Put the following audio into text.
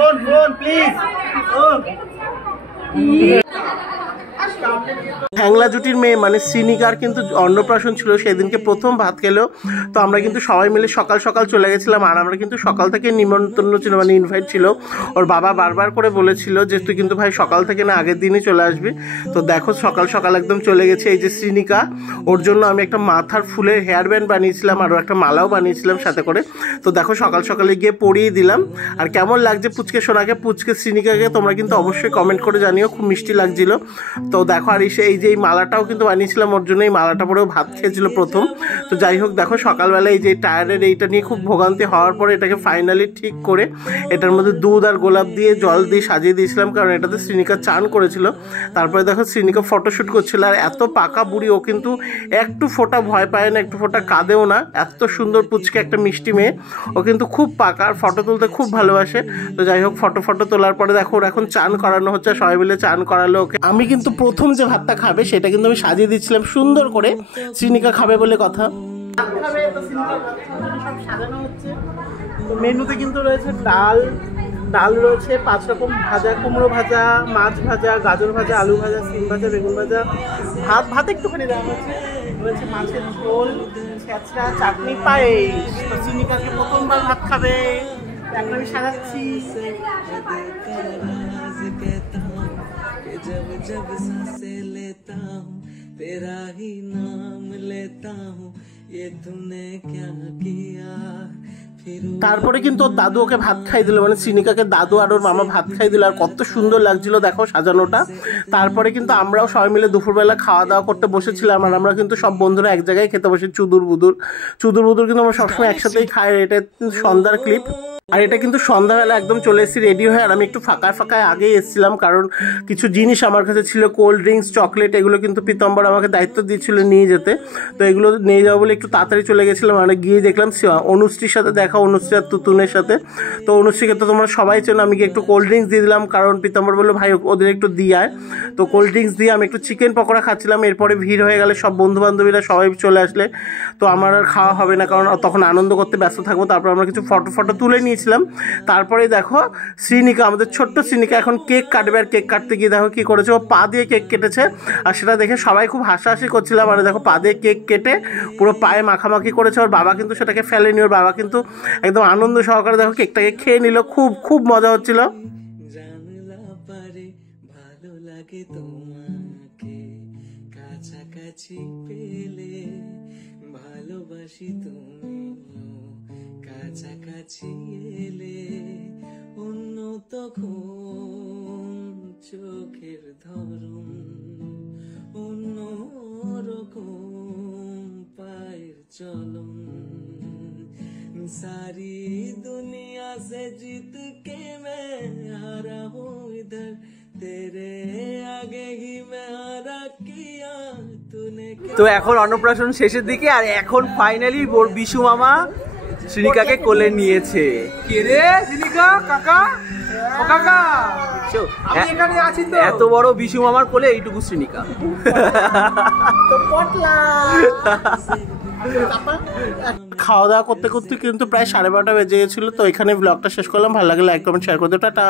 phone please. হ্যাংলা জুটির মেয়ে মানে শ্রীনিকার কিন্তু অন্নপ্রাশন ছিল, সেদিনকে প্রথম ভাত খেলো। তো আমরা কিন্তু সবাই মিলে সকাল সকাল চলে গেছিলাম, আর আমরা কিন্তু সকাল থেকে নিমন্ত্রণ ছিল, মানে ইনভাইট ছিল। ওর বাবা বারবার করে বলেছিল যে তুই কিন্তু ভাই সকাল থেকে না আগের দিনই চলে আসবি। তো দেখো সকাল সকাল একদম চলে গেছে। এই যে শ্রীনিকা, ওর জন্য আমি একটা মাথার ফুলের হেয়ার ব্যান্ড বানিয়েছিলাম, আর একটা মালাও বানিয়েছিলাম সাথে করে। তো দেখো সকাল সকালে গিয়ে পরিয়ে দিলাম। আর কেমন লাগছে পুচকে সোনাকে, পুচকে শ্রীনিকাকে তোমরা কিন্তু অবশ্যই কমেন্ট করে জানিও, খুব মিষ্টি লাগছিল। তো দেখো আর এই যে এই মালাটাও কিন্তু বানিয়েছিলাম ওর জন্য, এই মালাটা পরেও ভাত খেয়েছিল প্রথম। তো যাই হোক দেখো সকালবেলা এই যে টায়ারের এইটা নিয়ে খুব ভোগান্তি হওয়ার পরে এটাকে ফাইনালি ঠিক করে এটার মধ্যে দুধ আর গোলাপ দিয়ে জল দিয়ে সাজিয়ে দিয়েছিলাম, কারণ এটাতে শ্রীনিকা চান করেছিল। তারপরে দেখো শ্রীনিকা ফটোশ্যুট করছিল, আর এত পাকা বুড়ি ও কিন্তু একটু ফোঁটা ভয় পায় না, একটু ফোঁটা কাঁদেও না। এত সুন্দর পুচকে একটা মিষ্টি মেয়ে, ও কিন্তু খুব পাকা আর ফটো তুলতে খুব ভালোবাসে। তো যাই হোক ফটো তোলার পরে দেখো ওর এখন চান করানো হচ্ছে, সবাই মিলে চান করালো ওকে। আমি কিন্তু প্রথম যে ভাতটা খাবে সেটা কিন্তু আমি সাজিয়ে দিচ্ছিলাম সুন্দর করে, শ্রীনিকা খাবে বলে কথা। মেনুতে কিন্তু রয়েছে ডাল রয়েছে 5 রকম ভাজা, কুমড়ো ভাজা, মাছ ভাজা, গাজর ভাজা, আলু ভাজা, সিম ভাজা, বেগুন ভাজা, ভাত একটুখানি দেওয়া হচ্ছে, রয়েছে মাছের ঝোল, ছেঁচড়া, চাটনি, পায়েস। তো শ্রীনিকাকে প্রথমবার ভাত খাবে, এখন আমি সাজাচ্ছি। जब जब सांसें लेता हूँ तेरा ही नाम लेता हूँ ये तूने क्या किया। তারপরে কিন্তু ওর দাদু ওকে ভাত খাই দিল, মানে শ্রীনিকাকে দাদু আর ওর মামা ভাত খাই দিল, আর কত সুন্দর লাগছিল দেখো সাজানোটা। তারপরে কিন্তু আমরাও সবাই মিলে দুপুরবেলা খাওয়া দাওয়া করতে বসেছিলাম, আর আমরা কিন্তু সব বন্ধুরা এক জায়গায় খেতে বসে চুদুর বুদুর কিন্তু আমরা সবসময় একসাথেই খাই। এটা সন্ধ্যার ক্লিপ, আর এটা কিন্তু সন্ধ্যাবেলা একদম চলে এসেছি রেডি হয়ে। আর আমি একটু ফাঁকায় আগেই এসেছিলাম, কারণ কিছু জিনিস আমার কাছে ছিল, কোল্ড ড্রিঙ্কস, চকলেট, এগুলো কিন্তু পিতম্বর আমাকে দায়িত্ব দিয়েছিল নিয়ে যেতে। তো এগুলো নিয়ে যাবো বলে একটু তাড়াতাড়ি চলে গেছিলাম। মানে গিয়ে দেখলাম অনুশ্রীর সাথে দেখা, অনুশ্রী আর তুতুনের সাথে। তো অনুশ্রীকে তো তোমরা সবাই চেনো, আমি একটু কোল্ড ড্রিঙ্কস দিয়ে দিলাম, কারণ পিতম্বর বললো ভাই ওদের একটু দিয়ে আয়। তো কোল্ড ড্রিঙ্কস দিয়ে আমি একটু চিকেন পকোড়া খাচ্ছিলাম। এরপরে ভিড় হয়ে গেলে সব বন্ধু বান্ধবীরা সবাই চলে আসলে তো আমার আর খাওয়া হবে না, কারণ তখন আনন্দ করতে ব্যস্ত থাকবো। তারপর আমরা কিছু ফটো তুলে নিয়েছিলাম। তারপরে দেখো শ্রীনিকা, আমাদের ছোট্ট শ্রীনিকা এখন কেক কাটবে, আর কেক কাটতে গিয়ে দেখো কি করেছে, ও পা দিয়ে কেক কেটেছে। আর সেটা দেখে সবাই খুব হাসাহাসি করছিলাম। আর দেখো পা দিয়ে কেক কেটে পুরো পায়ে মাখামাখি করেছে। ওর বাবা কিন্তু সেটাকে ফেলেনি, ওর বাবা কিন্তু একদম আনন্দ সহকারে দেখো কেকটাকে খেয়ে নিল। খুব মজা হচ্ছিল। ভালো লাগে তোমাকে কাছাকাছি পেলে, ভালোবাসি তুমি কাছাকাছি এলে, অন্য তখন চোখের ধরন, অন্য রকম পায়ের চলন, सारी दुनिया से जीत के मैं हारा हूँ इधर, तेरे आगे ही मैं हारा किया तूने। তো এখন অন্নপ্রাশন শেষের দিকে, আর এখন ফাইনালি বিশু মামা শ্রীনিকাকে কোলে নিয়েছে। কে রে শ্রীনিকা? কাকা, ও কাকা, আমি এখানে আছি তো। এত বড় বিশু মামার কোলে এইটুকু শ্রীনিকা। তো পটলা খাওয়া দাওয়া করতে কিন্তু প্রায় 12:30 বেজে গেছিল। তো এখানে ব্লগটা শেষ করলাম। ভালো লাগলে লাইক কমেন্ট শেয়ার করে দিও। টাটা।